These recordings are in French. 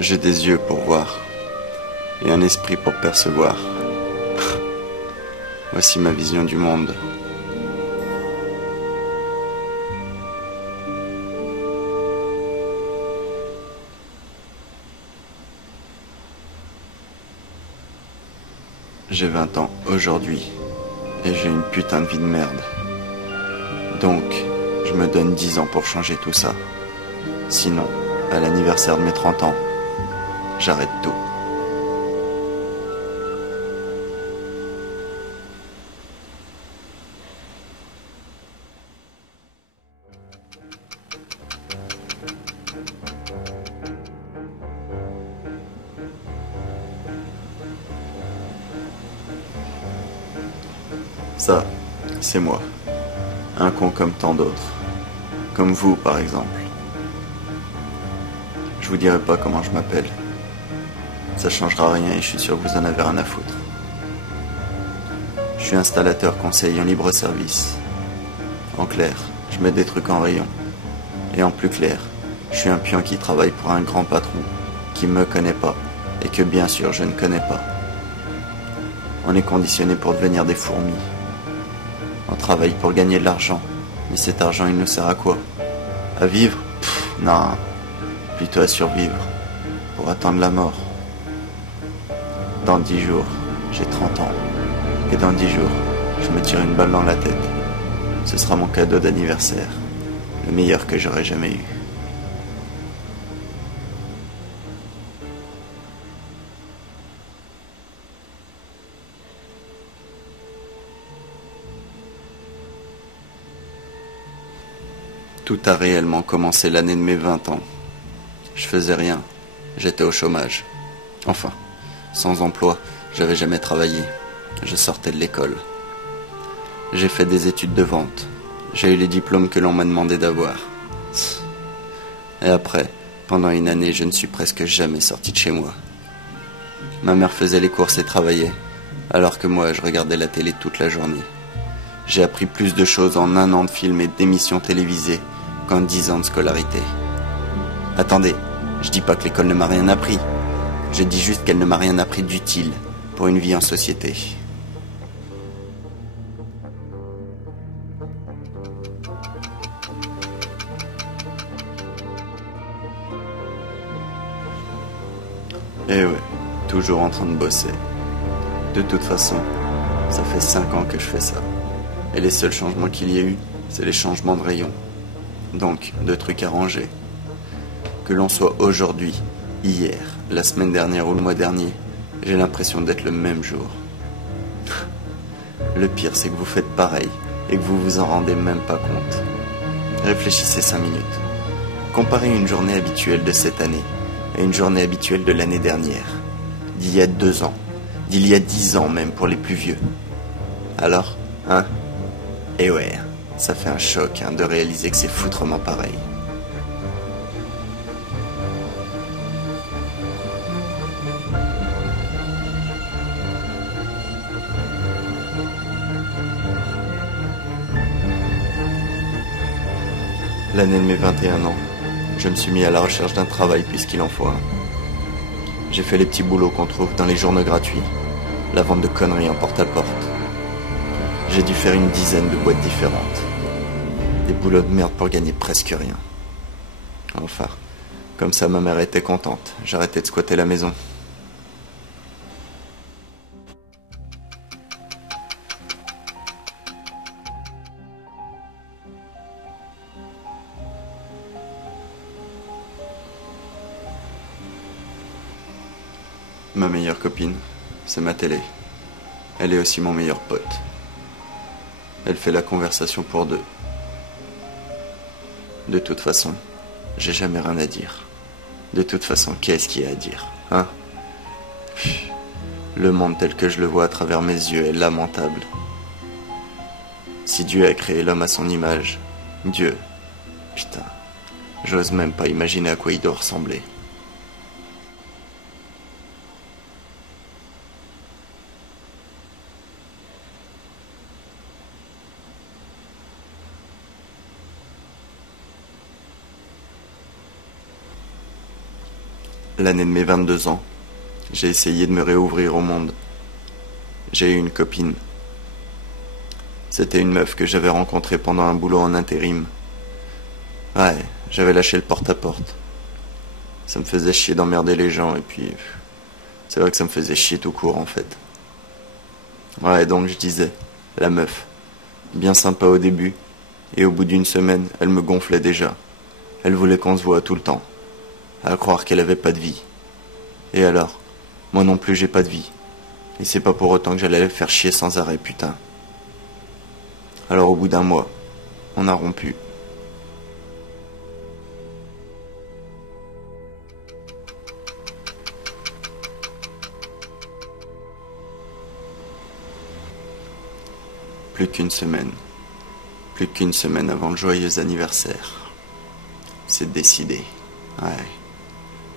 J'ai des yeux pour voir et un esprit pour percevoir. Voici ma vision du monde. J'ai 20 ans aujourd'hui et j'ai une putain de vie de merde. Donc, je me donne 10 ans pour changer tout ça. Sinon, à l'anniversaire de mes 30 ans, j'arrête tout. Ça, c'est moi. Un con comme tant d'autres. Comme vous, par exemple. Je vous dirai pas comment je m'appelle. Ça changera rien et je suis sûr que vous en avez rien à foutre. Je suis installateur conseil en libre service. En clair, je mets des trucs en rayon. Et en plus clair, je suis un pion qui travaille pour un grand patron qui me connaît pas et que bien sûr je ne connais pas. On est conditionné pour devenir des fourmis. On travaille pour gagner de l'argent. Mais cet argent, il nous sert à quoi? À vivre? Non. Plutôt à survivre. Pour attendre la mort. Dans 10 jours, j'ai 30 ans. Et dans 10 jours, je me tire une balle dans la tête. Ce sera mon cadeau d'anniversaire. Le meilleur que j'aurais jamais eu. Tout a réellement commencé l'année de mes 20 ans. Je faisais rien. J'étais au chômage. Enfin, sans emploi, j'avais jamais travaillé. Je sortais de l'école. J'ai fait des études de vente. J'ai eu les diplômes que l'on m'a demandé d'avoir. Et après, pendant une année, je ne suis presque jamais sorti de chez moi. Ma mère faisait les courses et travaillait, alors que moi, je regardais la télé toute la journée. J'ai appris plus de choses en un an de films et d'émissions télévisées qu'en 10 ans de scolarité. Attendez, je dis pas que l'école ne m'a rien appris. Je dis juste qu'elle ne m'a rien appris d'utile pour une vie en société. Eh ouais, toujours en train de bosser. De toute façon, ça fait 5 ans que je fais ça. Et les seuls changements qu'il y ait eu, c'est les changements de rayon. Donc, de trucs à ranger. Que l'on soit aujourd'hui, hier, la semaine dernière ou le mois dernier, j'ai l'impression d'être le même jour. Le pire, c'est que vous faites pareil et que vous vous en rendez même pas compte. Réfléchissez 5 minutes. Comparez une journée habituelle de cette année à une journée habituelle de l'année dernière, d'il y a 2 ans, d'il y a 10 ans même pour les plus vieux. Alors, hein? Eh ouais, ça fait un choc de réaliser que c'est foutrement pareil. L'année de mes 21 ans, je me suis mis à la recherche d'un travail puisqu'il en faut un. J'ai fait les petits boulots qu'on trouve dans les journaux gratuits, la vente de conneries en porte-à-porte. J'ai dû faire une dizaine de boîtes différentes. Des boulots de merde pour gagner presque rien. Enfin, comme ça ma mère était contente, j'arrêtais de squatter la maison. Ma meilleure copine, c'est ma télé. Elle est aussi mon meilleur pote. Elle fait la conversation pour deux. De toute façon, j'ai jamais rien à dire. De toute façon, qu'est-ce qu'il y a à dire, hein? Le monde tel que je le vois à travers mes yeux est lamentable. Si Dieu a créé l'homme à son image, Dieu, putain, j'ose même pas imaginer à quoi il doit ressembler. L'année de mes 22 ans, j'ai essayé de me réouvrir au monde. J'ai eu une copine. C'était une meuf que j'avais rencontrée pendant un boulot en intérim. Ouais, j'avais lâché le porte-à-porte. Ça me faisait chier d'emmerder les gens et puis... C'est vrai que ça me faisait chier tout court en fait. Ouais, donc je disais, la meuf. Bien sympa au début, et au bout d'une semaine, elle me gonflait déjà. Elle voulait qu'on se voie tout le temps. À croire qu'elle avait pas de vie. Et alors, moi non plus j'ai pas de vie. Et c'est pas pour autant que j'allais la faire chier sans arrêt, putain. Alors au bout d'un mois, on a rompu. Plus qu'une semaine. Plus qu'une semaine avant le joyeux anniversaire. C'est décidé. Ouais.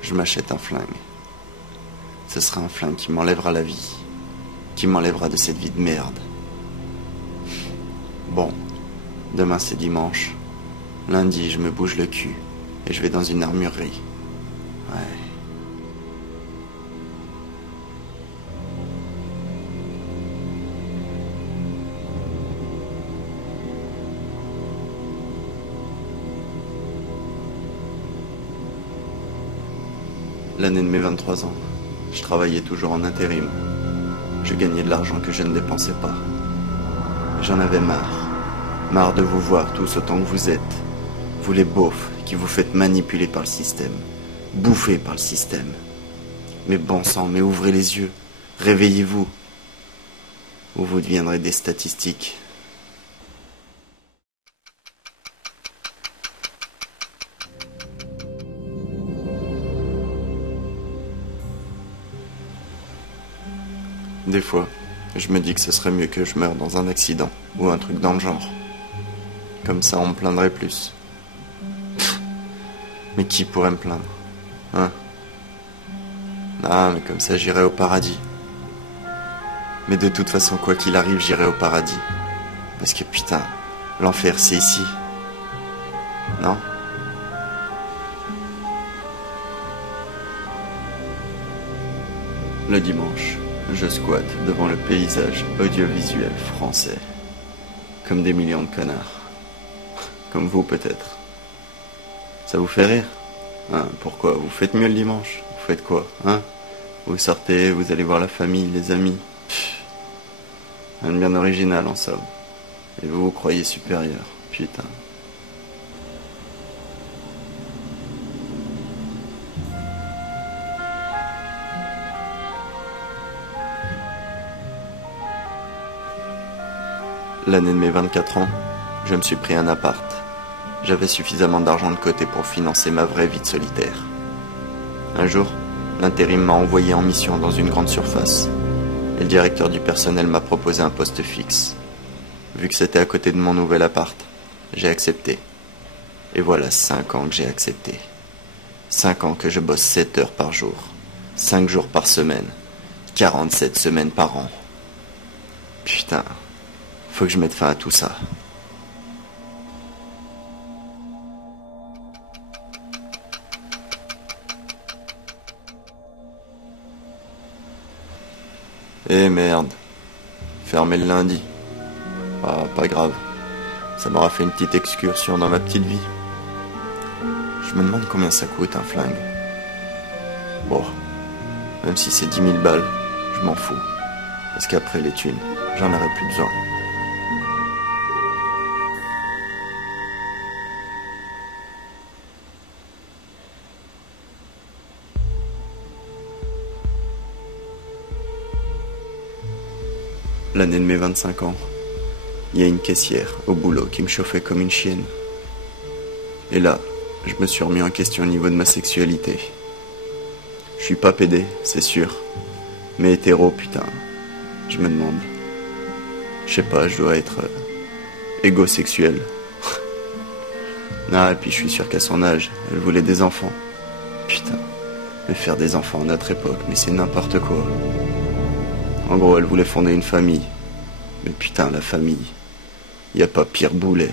Je m'achète un flingue. Ce sera un flingue qui m'enlèvera la vie. Qui m'enlèvera de cette vie de merde. Bon. Demain c'est dimanche. Lundi je me bouge le cul. Et je vais dans une armurerie. Ouais. L'année de mes 23 ans, je travaillais toujours en intérim. Je gagnais de l'argent que je ne dépensais pas. J'en avais marre. Marre de vous voir tous autant que vous êtes. Vous les beaufs qui vous faites manipuler par le système. Bouffer par le système. Mais bon sang, mais ouvrez les yeux. Réveillez-vous. Ou vous deviendrez des statistiques. Des fois, je me dis que ce serait mieux que je meure dans un accident ou un truc dans le genre. Comme ça, on me plaindrait plus. Pff, mais qui pourrait me plaindre, hein? Ah, mais comme ça, j'irai au paradis. Mais de toute façon, quoi qu'il arrive, j'irai au paradis. Parce que putain, l'enfer, c'est ici. Non? Le dimanche, je squatte devant le paysage audiovisuel français. Comme des millions de connards. Comme vous peut-être. Ça vous fait rire? Hein, pourquoi? Vous faites mieux le dimanche? Vous faites quoi? Hein? Vous sortez, vous allez voir la famille, les amis. Pff, rien de bien original en somme. Et vous vous croyez supérieur. Putain. L'année de mes 24 ans, je me suis pris un appart. J'avais suffisamment d'argent de côté pour financer ma vraie vie de solitaire. Un jour, l'intérim m'a envoyé en mission dans une grande surface. Et le directeur du personnel m'a proposé un poste fixe. Vu que c'était à côté de mon nouvel appart, j'ai accepté. Et voilà 5 ans que j'ai accepté. 5 ans que je bosse 7 heures par jour. 5 jours par semaine. 47 semaines par an. Putain. Faut que je mette fin à tout ça. Eh merde. Fermé le lundi. Ah, pas grave. Ça m'aura fait une petite excursion dans ma petite vie. Je me demande combien ça coûte un flingue. Bon. Même si c'est 10 000 balles, je m'en fous. Parce qu'après les thunes, j'en aurai plus besoin. L'année de mes 25 ans, il y a une caissière au boulot qui me chauffait comme une chienne. Et là, je me suis remis en question au niveau de ma sexualité. Je suis pas pédé, c'est sûr. Mais hétéro, putain, je me demande. Je sais pas, je dois être égosexuel. Ah, et puis je suis sûr qu'à son âge, elle voulait des enfants. Putain, mais faire des enfants à notre époque, mais c'est n'importe quoi. En gros, elle voulait fonder une famille. Mais putain, la famille, y a pas pire boulet.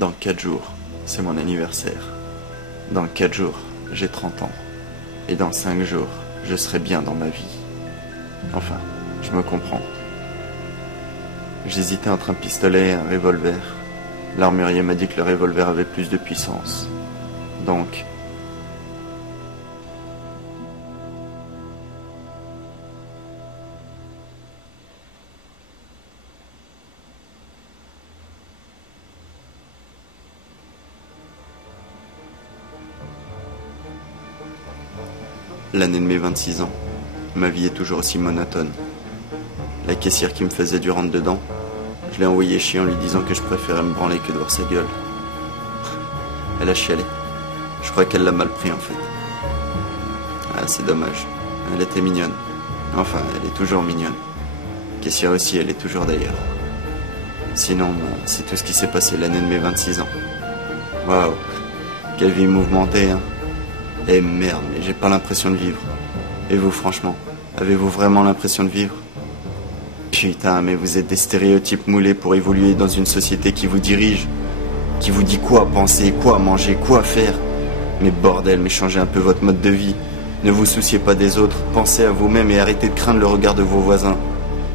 Dans 4 jours, c'est mon anniversaire. Dans 4 jours, j'ai 30 ans. Et dans 5 jours, je serai bien dans ma vie. Enfin, je me comprends. J'hésitais entre un pistolet et un revolver. L'armurier m'a dit que le revolver avait plus de puissance. Donc... L'année de mes 26 ans, ma vie est toujours aussi monotone. La caissière qui me faisait du rentre-dedans, je l'ai envoyée chier en lui disant que je préférais me branler que de voir sa gueule. Elle a chialé. Je crois qu'elle l'a mal pris en fait. Ah, c'est dommage. Elle était mignonne. Enfin, elle est toujours mignonne. Caissière aussi, elle est toujours d'ailleurs. Sinon, c'est tout ce qui s'est passé l'année de mes 26 ans. Waouh, quelle vie mouvementée, hein. Eh merde, mais j'ai pas l'impression de vivre. Et vous, franchement, avez-vous vraiment l'impression de vivre? Putain, mais vous êtes des stéréotypes moulés pour évoluer dans une société qui vous dirige, qui vous dit quoi penser, quoi manger, quoi faire. Mais bordel, mais changez un peu votre mode de vie. Ne vous souciez pas des autres, pensez à vous-même et arrêtez de craindre le regard de vos voisins.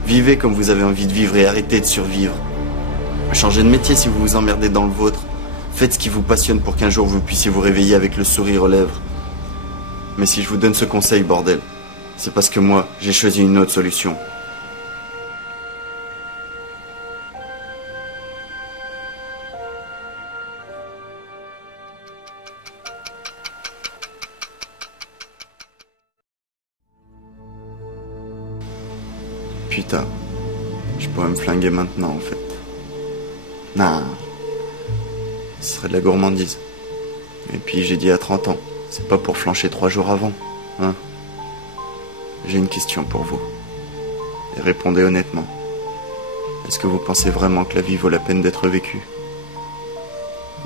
Vivez comme vous avez envie de vivre et arrêtez de survivre. Changez de métier si vous vous emmerdez dans le vôtre. Faites ce qui vous passionne pour qu'un jour vous puissiez vous réveiller avec le sourire aux lèvres. Mais si je vous donne ce conseil, bordel, c'est parce que moi, j'ai choisi une autre solution. Putain, je pourrais me flinguer maintenant en fait. Non, ce serait de la gourmandise. Et puis j'ai dit à 30 ans, c'est pas pour flancher 3 jours avant, hein. J'ai une question pour vous. Et répondez honnêtement. Est-ce que vous pensez vraiment que la vie vaut la peine d'être vécue?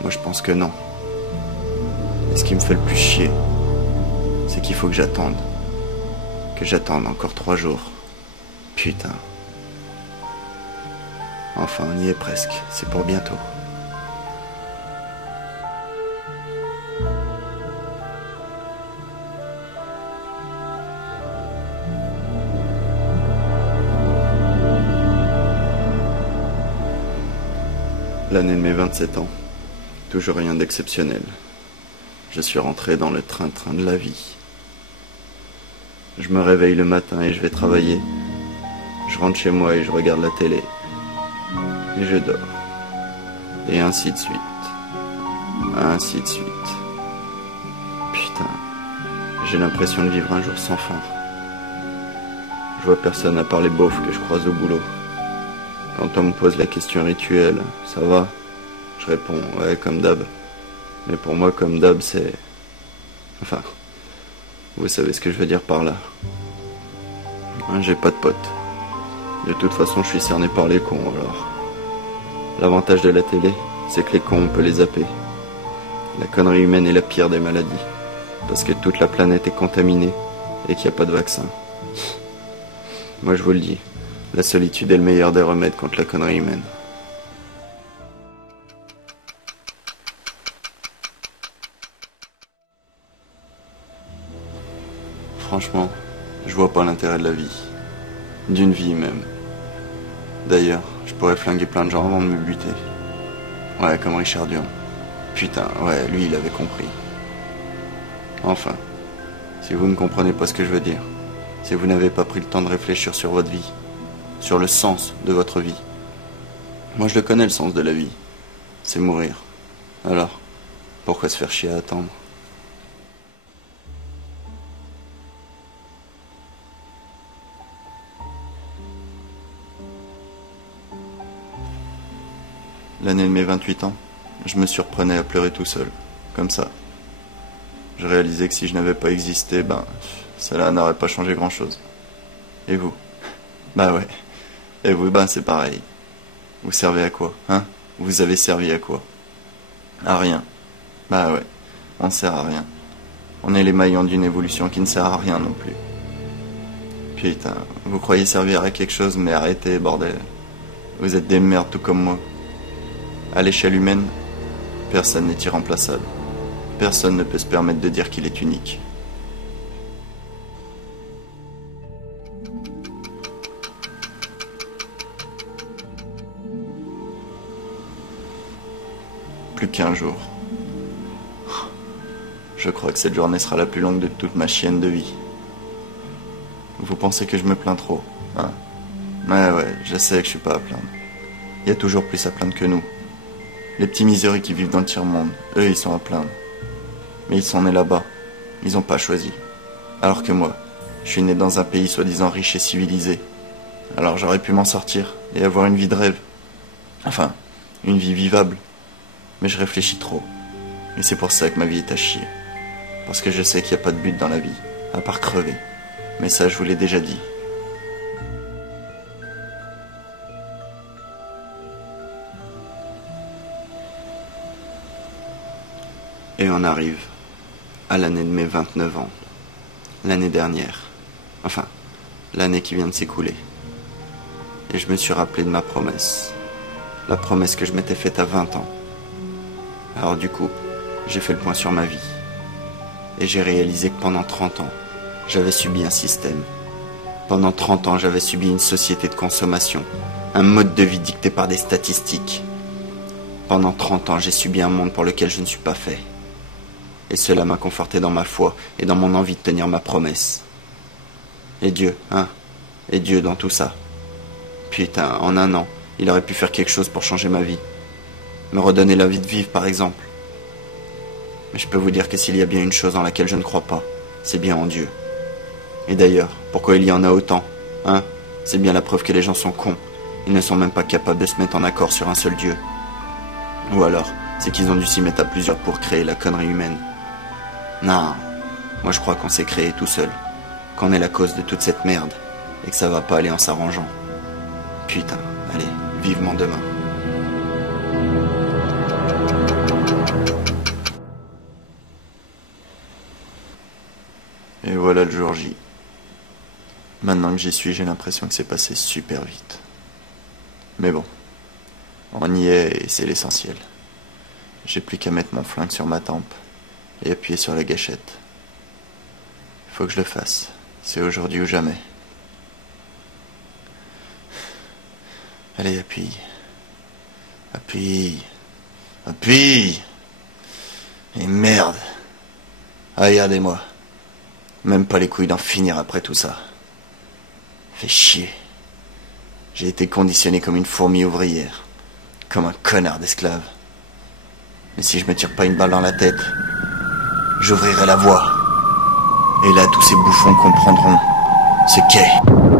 Moi je pense que non. Et ce qui me fait le plus chier, c'est qu'il faut que j'attende. Que j'attende encore 3 jours. Putain. Enfin, on y est presque. C'est pour bientôt. L'année de mes 27 ans. Toujours rien d'exceptionnel. Je suis rentré dans le train-train de la vie. Je me réveille le matin et je vais travailler. Je rentre chez moi et je regarde la télé. Et je dors. Et ainsi de suite. Ainsi de suite. Putain. J'ai l'impression de vivre un jour sans fin. Je vois personne à part les beaufs que je croise au boulot. Quand on me pose la question rituelle, ça va? Je réponds, ouais, comme d'hab. Mais pour moi, comme d'hab, c'est... Enfin, vous savez ce que je veux dire par là. J'ai pas de potes. De toute façon, je suis cerné par les cons, alors. L'avantage de la télé, c'est que les cons, on peut les zapper. La connerie humaine est la pire des maladies. Parce que toute la planète est contaminée et qu'il n'y a pas de vaccin. Moi, je vous le dis, la solitude est le meilleur des remèdes contre la connerie humaine. Franchement, je vois pas l'intérêt de la vie. D'une vie même. D'ailleurs, je pourrais flinguer plein de gens avant de me buter. Ouais, comme Richard Durand. Putain, ouais, lui il avait compris. Enfin, si vous ne comprenez pas ce que je veux dire, si vous n'avez pas pris le temps de réfléchir sur votre vie, sur le sens de votre vie. Moi je le connais le sens de la vie. C'est mourir. Alors, pourquoi se faire chier à attendre ? L'année de mes 28 ans, je me surprenais à pleurer tout seul, comme ça. Je réalisais que si je n'avais pas existé, cela n'aurait pas changé grand-chose. Et vous ? Bah ouais. Et vous, c'est pareil. Vous servez à quoi, hein ? Vous avez servi à quoi ? À rien. Bah ouais, on sert à rien. On est les maillons d'une évolution qui ne sert à rien non plus. Putain, vous croyez servir à quelque chose, mais arrêtez, bordel. Vous êtes des merdes tout comme moi. À l'échelle humaine, Personne n'est irremplaçable. Personne ne peut se permettre de dire qu'il est unique. Plus qu'un jour. Je crois que cette journée sera la plus longue de toute ma chienne de vie. Vous pensez que je me plains trop, hein? Ouais, je sais que je suis pas à plaindre. Il y a toujours plus à plaindre que nous. Les petits miséreux qui vivent dans le tiers-monde, eux, ils sont à plaindre. Mais ils sont nés là-bas. Ils ont pas choisi. Alors que moi, je suis né dans un pays soi-disant riche et civilisé. Alors j'aurais pu m'en sortir et avoir une vie de rêve. Enfin, une vie vivable. Mais je réfléchis trop. Et c'est pour ça que ma vie est à chier. Parce que je sais qu'il n'y a pas de but dans la vie, à part crever. Mais ça, je vous l'ai déjà dit. Et on arrive à l'année de mes 29 ans. L'année dernière. Enfin, l'année qui vient de s'écouler. Et je me suis rappelé de ma promesse. La promesse que je m'étais faite à 20 ans. Alors du coup, j'ai fait le point sur ma vie. Et j'ai réalisé que pendant 30 ans, j'avais subi un système. Pendant 30 ans, j'avais subi une société de consommation. Un mode de vie dicté par des statistiques. Pendant 30 ans, j'ai subi un monde pour lequel je ne suis pas fait. Et cela m'a conforté dans ma foi et dans mon envie de tenir ma promesse. Et Dieu, Et Dieu dans tout ça. Putain, en un an, il aurait pu faire quelque chose pour changer ma vie. Me redonner la vie de vivre, par exemple. Mais je peux vous dire que s'il y a bien une chose en laquelle je ne crois pas, c'est bien en Dieu. Et d'ailleurs, pourquoi il y en a autant, C'est bien la preuve que les gens sont cons. Ils ne sont même pas capables de se mettre en accord sur un seul Dieu. Ou alors, c'est qu'ils ont dû s'y mettre à plusieurs pour créer la connerie humaine. Non, moi je crois qu'on s'est créé tout seul. Qu'on est la cause de toute cette merde. Et que ça va pas aller en s'arrangeant. Putain, allez, vivement demain. Et voilà le jour J. Maintenant que j'y suis, j'ai l'impression que c'est passé super vite. Mais bon, on y est et c'est l'essentiel. J'ai plus qu'à mettre mon flingue sur ma tempe et appuyer sur la gâchette. Il faut que je le fasse. C'est aujourd'hui ou jamais. Allez, appuie. Appuie. Appuie. Et merde. Regardez-moi. Même pas les couilles d'en finir après tout ça. Fait chier. J'ai été conditionné comme une fourmi ouvrière. Comme un connard d'esclave. Mais si je me tire pas une balle dans la tête, j'ouvrirai la voie. Et là, tous ces bouffons comprendront ce qu'est